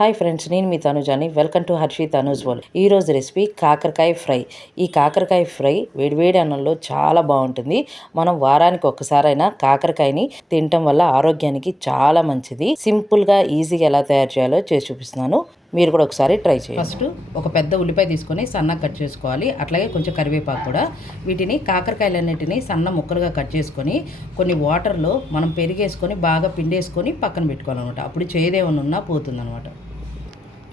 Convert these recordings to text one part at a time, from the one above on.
Hi friends నేను మీ తనుజాని. వెల్కమ్ టు హర్షి తనుజ్ వల్ ఈరోజు రెసిపీ కాకరకాయ ఫ్రై. ఈ కాకరకాయ ఫ్రై వేడివేడి అన్నంలో చాలా బాగుంటుంది. మనం వారానికి ఒక్కసారైనా కాకరకాయని తినటం వల్ల ఆరోగ్యానికి చాలా మంచిది. సింపుల్గా ఈజీగా ఎలా తయారు చేయాలో చేసి చూపిస్తున్నాను. మీరు కూడా ఒకసారి ట్రై చేయండి. ఫస్ట్ ఒక పెద్ద ఉల్లిపాయ తీసుకొని సన్నగా కట్ చేసుకోవాలి. అట్లాగే కొంచెం కరివేపాకు కూడా. వీటిని కాకరకాయలన్నిటిని సన్న ముక్కలుగా కట్ చేసుకొని కొన్ని వాటర్లో మనం పెరిగేసుకొని బాగా పిండేసుకొని పక్కన పెట్టుకోవాలన్నమాట. అప్పుడు చేదేమన్నా ఉన్నా పోతుందన్నమాట.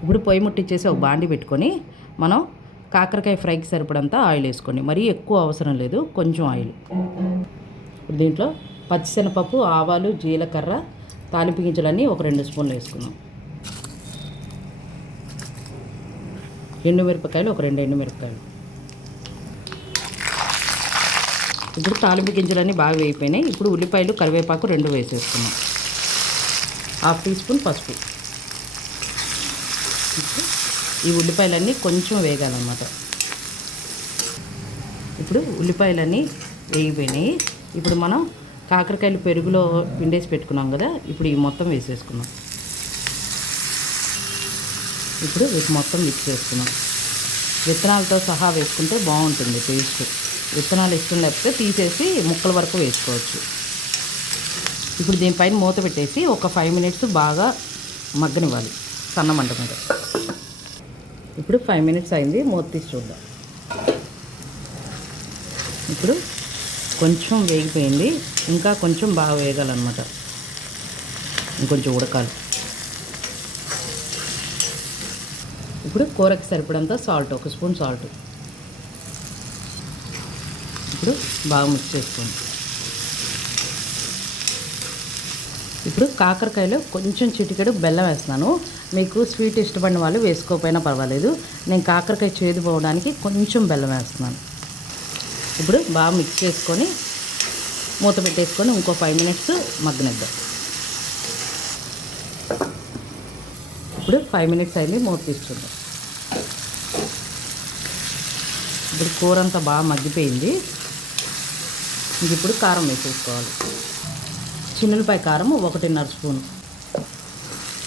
ఇప్పుడు పొయ్యి ముట్టించేసి ఒక బాండి పెట్టుకొని మనం కాకరకాయ ఫ్రైకి సరిపడంతా ఆయిల్ వేసుకోండి. మరీ ఎక్కువ అవసరం లేదు కొంచెం ఆయిల్. ఇప్పుడు దీంట్లో పచ్చిశనపప్పు ఆవాలు జీలకర్ర తాలింపు గింజలన్నీ ఒక రెండు స్పూన్లు వేసుకుందాం. ఎండుమిరపకాయలు ఒక రెండు ఎండుమిరపకాయలు ఇప్పుడు తాలింపు గింజలన్నీ బాగా వేయిపోయినాయి ఇప్పుడు ఉల్లిపాయలు కరివేపాకు రెండు వేసేసుకున్నాం హాఫ్ టీ స్పూన్ పసుపు. ఈ ఉల్లిపాయలన్నీ కొంచెం వేగాలన్నమాట. ఇప్పుడు ఉల్లిపాయలన్నీ వేగిపోయినాయి. ఇప్పుడు మనం కాకరకాయలు పెరుగులో పిండేసి పెట్టుకున్నాం కదా ఇప్పుడు ఇవి మొత్తం వేసేసుకున్నాం ఇప్పుడు వీటి మొత్తం మిక్స్ చేసుకున్నాం విత్తనాలతో సహా వేసుకుంటే బాగుంటుంది టేస్ట్. విత్తనాలు ఇష్టం లేకపోతే తీసేసి ముక్కల వరకు వేసుకోవచ్చు. ఇప్పుడు దీనిపైన మూత పెట్టేసి ఒక ఫైవ్ మినిట్స్ బాగా మగ్గనివ్వాలి సన్న మంట మీద. ఇప్పుడు ఫైవ్ మినిట్స్ అయింది మూత తీసి చూద్దాం. ఇప్పుడు కొంచెం వేగిపోయింది ఇంకా కొంచెం బాగా వేగాలన్నమాట. ఇంకొంచెం ఉడకాలి. ఇప్పుడు కూరకి సరిపడంత సాల్ట్ ఒక స్పూన్ సాల్ట్ ఇప్పుడు బాగా మిక్స్ చేసుకోండి. ఇప్పుడు కాకరకాయలో కొంచెం చిటికెడు బెల్లం వేస్తున్నాను. మీకు స్వీట్ ఇష్టపడిన వాళ్ళు వేసుకోకపోయినా పర్వాలేదు. నేను కాకరకాయ చేదు పోవడానికి కొంచెం బెల్లం వేస్తున్నాను. ఇప్పుడు బాగా మిక్స్ చేసుకొని మూత పెట్టేసుకొని ఇంకో ఫైవ్ మినిట్స్ మగ్గనిద్దాం. ఇప్పుడు ఫైవ్ మినిట్స్ అయింది మూత తీసుకుందాం. ఇప్పుడు కూర అంతా బాగా మగ్గిపోయింది. ఇప్పుడు కారం వేసేసుకోవాలి. చిన్నులపాయ కారం ఒకటిన్నర స్పూన్.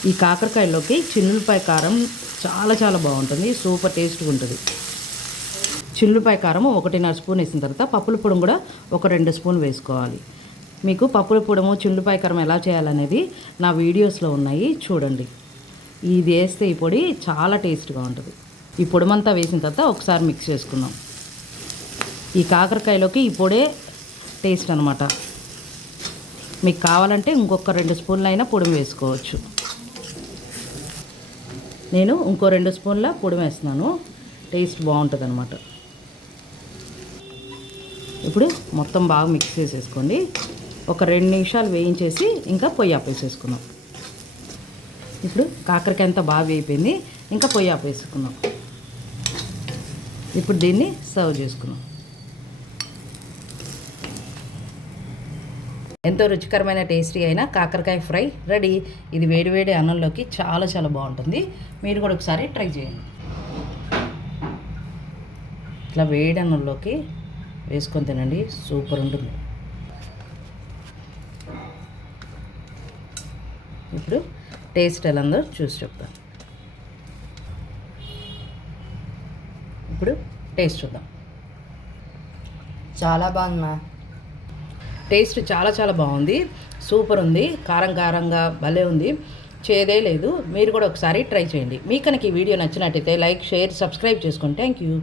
ఈ కాకరకాయలోకి చిన్నులపాయ కారం చాలా చాలా బాగుంటుంది సూపర్ టేస్ట్గా ఉంటుంది. చిల్లుపాయ కారం ఒకటిన్నర స్పూన్ వేసిన తర్వాత పప్పుల పొడి కూడా ఒక రెండు స్పూన్ వేసుకోవాలి. మీకు పప్పుల పొడము చిల్లుపాయ కారం ఎలా చేయాలనేది నా వీడియోస్లో ఉన్నాయి చూడండి. ఇది వేస్తే ఈ పొడి చాలా టేస్ట్గా ఉంటుంది. ఈ పొడమంతా వేసిన తర్వాత ఒకసారి మిక్స్ చేసుకుందాం. ఈ కాకరకాయలోకి ఈ పొడే టేస్ట్ అనమాట మీకు కావాలంటే ఇంకొక రెండు స్పూన్లు అయినా పొడి వేసుకోవచ్చు. నేను ఇంకో రెండు స్పూన్ల పొడి వేస్తున్నాను. టేస్ట్ బాగుంటుంది అనమాట ఇప్పుడు మొత్తం బాగా మిక్స్ చేసేసుకోండి. ఒక రెండు నిమిషాలు వేయించేసి ఇంకా పొయ్యి ఆపేసేసుకుందాం. ఇప్పుడు కాకరకాయ అంతా బాగా వేయిపోయింది ఇంకా పొయ్యి ఆపేసుకుందాం. ఇప్పుడు దీన్ని సర్వ్ చేసుకుందాం. ఎంతో రుచికరమైన టేస్టీ అయిన కాకరకాయ ఫ్రై రెడీ. ఇది వేడివేడి అన్నంలోకి చాలా చాలా బాగుంటుంది. మీరు కూడా ఒకసారి ట్రై చేయండి. ఇట్లా వేడి అన్నంలోకి వేసుకొని తినండి. సూపర్ ఉంటుంది. ఇప్పుడు టేస్ట్ ఎలా ఉందో చూసి చెప్తాను. ఇప్పుడు టేస్ట్ చూద్దాం. చాలా బాగుంది టేస్ట్ చాలా చాలా బాగుంది. సూపర్ ఉంది. కారం కారంగా భలే ఉంది. చేదే లేదు. మీరు కూడా ఒకసారి ట్రై చేయండి. మీకు కనుక ఈ వీడియో నచ్చినట్టయితే లైక్ షేర్ సబ్స్క్రైబ్ చేసుకోండి థ్యాంక్ యూ